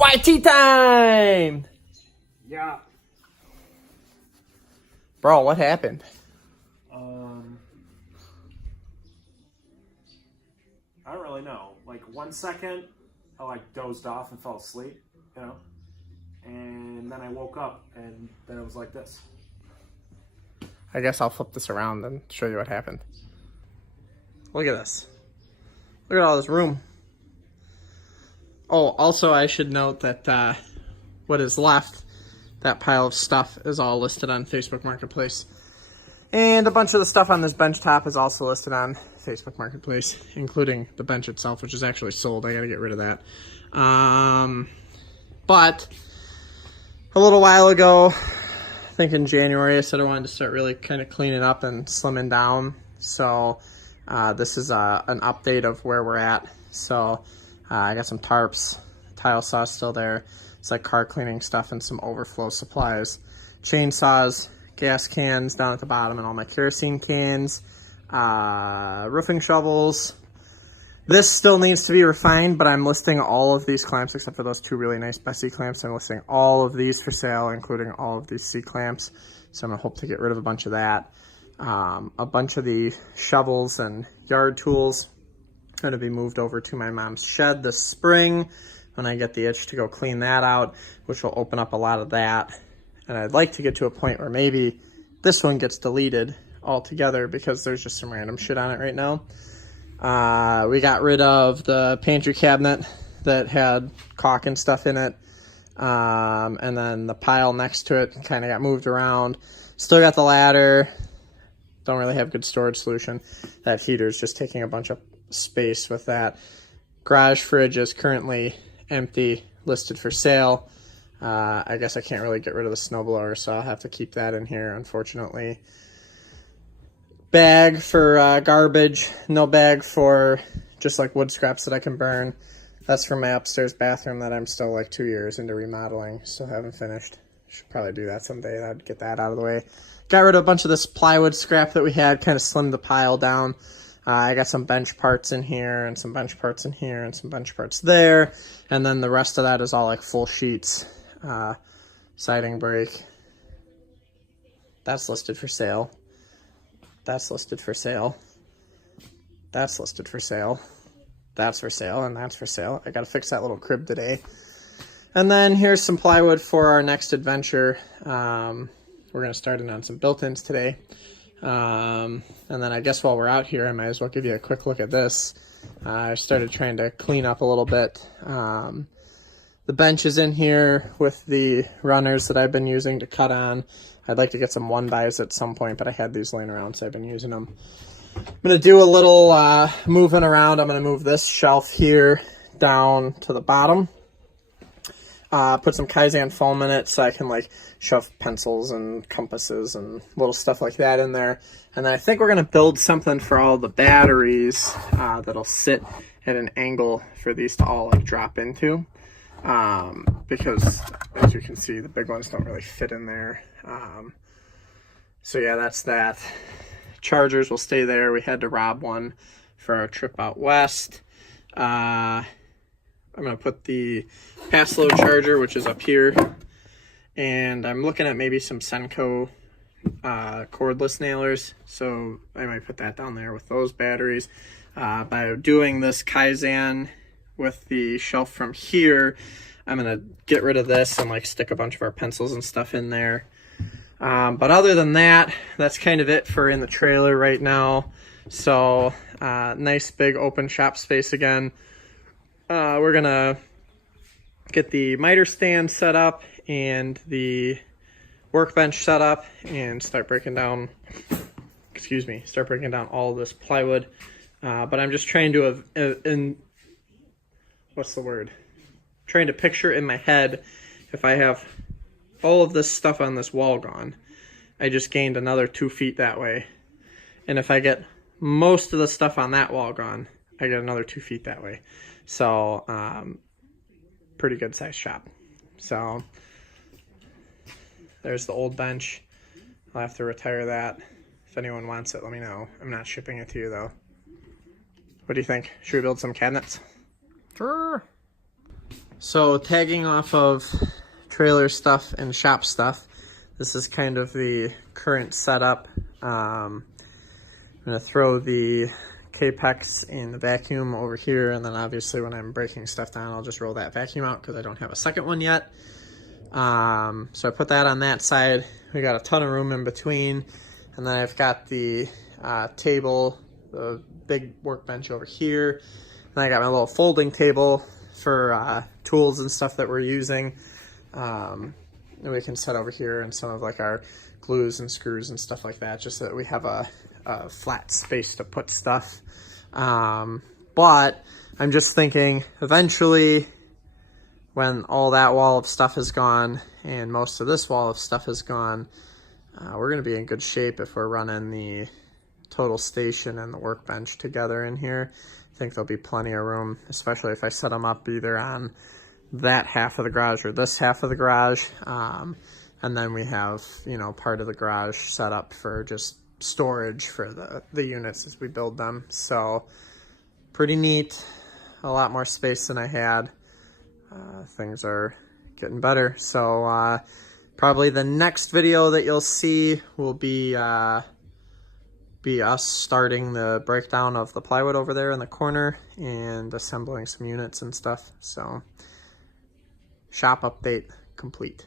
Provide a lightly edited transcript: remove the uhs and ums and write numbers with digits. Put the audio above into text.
YT time! Yeah. Bro, what happened? I don't really know. Like 1 second, I like dozed off and fell asleep, you know? And then I woke up and then it was like this. I guess I'll flip this around and show you what happened. Look at this. Look at all this room. Oh, also I should note that what is left, that pile of stuff, is all listed on Facebook Marketplace. And a bunch of the stuff on this bench top is also listed on Facebook Marketplace, including the bench itself, which is actually sold. I gotta get rid of that. But a little while ago, I think in January, I said I wanted to start really kind of cleaning up and slimming down. So this is an update of where we're at. So I got some tarps, tile saw still there. It's like car cleaning stuff and some overflow supplies. Chainsaws, gas cans down at the bottom, and all my kerosene cans, roofing shovels. This still needs to be refined, but I'm listing all of these clamps except for those two really nice Bessie clamps. I'm listing all of these for sale, including all of these C clamps. So I'm gonna hope to get rid of a bunch of that. A bunch of the shovels and yard tools are gonna be moved over to my mom's shed this spring when I get the itch to go clean that out, which will open up a lot of that. And I'd like to get to a point where maybe this one gets deleted altogether because there's just some random shit on it right now. We got rid of the pantry cabinet that had caulk and stuff in it. And then the pile next to it kind of got moved around. Still got the ladder. Don't really have good storage solution. That heater's just taking a bunch of space with that. Garage fridge is currently empty, listed for sale. I guess I can't really get rid of the snowblower, so I'll have to keep that in here, unfortunately. Bag for garbage, no bag for just like wood scraps that I can burn. That's from my upstairs bathroom that I'm still like 2 years into remodeling, still haven't finished. Should probably do that someday. I'd get that out of the way. Got rid of a bunch of this plywood scrap that we had, kind of slimmed the pile down. I got some bench parts in here, and some bench parts in here, and some bench parts there. And then the rest of that is all like full sheets. Siding brake. That's listed for sale. That's listed for sale. That's listed for sale. That's for sale, and that's for sale. I gotta fix that little crib today. And then here's some plywood for our next adventure. We're gonna start in on some built-ins today. And then I guess while we're out here, I might as well give you a quick look at this. I started trying to clean up a little bit. The bench is in here with the runners that I've been using to cut on. I'd like to get some 1-bys at some point, but I had these laying around, so I've been using them. I'm going to do a little moving around. I'm going to move this shelf here down to the bottom. Put some Kaizen foam in it so I can like shove pencils and compasses and little stuff like that in there. And then I think we're going to build something for all the batteries that'll sit at an angle for these to all like drop into. Because as you can see, the big ones don't really fit in there. So yeah, that's that. Chargers will stay there. We had to rob one for our trip out west. I'm going to put the pass load charger, which is up here. And I'm looking at maybe some Senko cordless nailers. So I might put that down there with those batteries. By doing this Kaizen with the shelf from here, I'm going to get rid of this and like stick a bunch of our pencils and stuff in there. But other than that, that's kind of it for in the trailer right now. So nice big open shop space again. We're going to get the miter stand set up and the workbench set up and start breaking down all this plywood. But I'm just trying to trying to picture in my head if I have all of this stuff on this wall gone, I just gained another 2 feet that way. And if I get most of the stuff on that wall gone, I get another 2 feet that way. So pretty good size shop. So there's the old bench. I'll have to retire that. If anyone wants it, let me know. I'm not shipping it to you though. What do you think? Should we build some cabinets? Sure. So tagging off of trailer stuff and shop stuff, this is kind of the current setup. I'm going to throw the Capex and the vacuum over here, and then obviously when I'm breaking stuff down, I'll just roll that vacuum out because I don't have a second one yet. So I put that on that side. We got a ton of room in between, and then I've got the table, the big workbench over here, and I got my little folding table for tools and stuff that we're using. And we can set over here and some of like our glues and screws and stuff like that, just so that we have a flat space to put stuff. But I'm just thinking eventually when all that wall of stuff is gone and most of this wall of stuff is gone, we're going to be in good shape if we're running the total station and the workbench together in here. I think there'll be plenty of room, especially if I set them up either on that half of the garage or this half of the garage. And then we have, you know, part of the garage set up for just storage for the units as we build them. So pretty neat, a lot more space than I had. Things are getting better. So probably the next video that you'll see will be us starting the breakdown of the plywood over there in the corner and assembling some units and stuff. So shop update complete.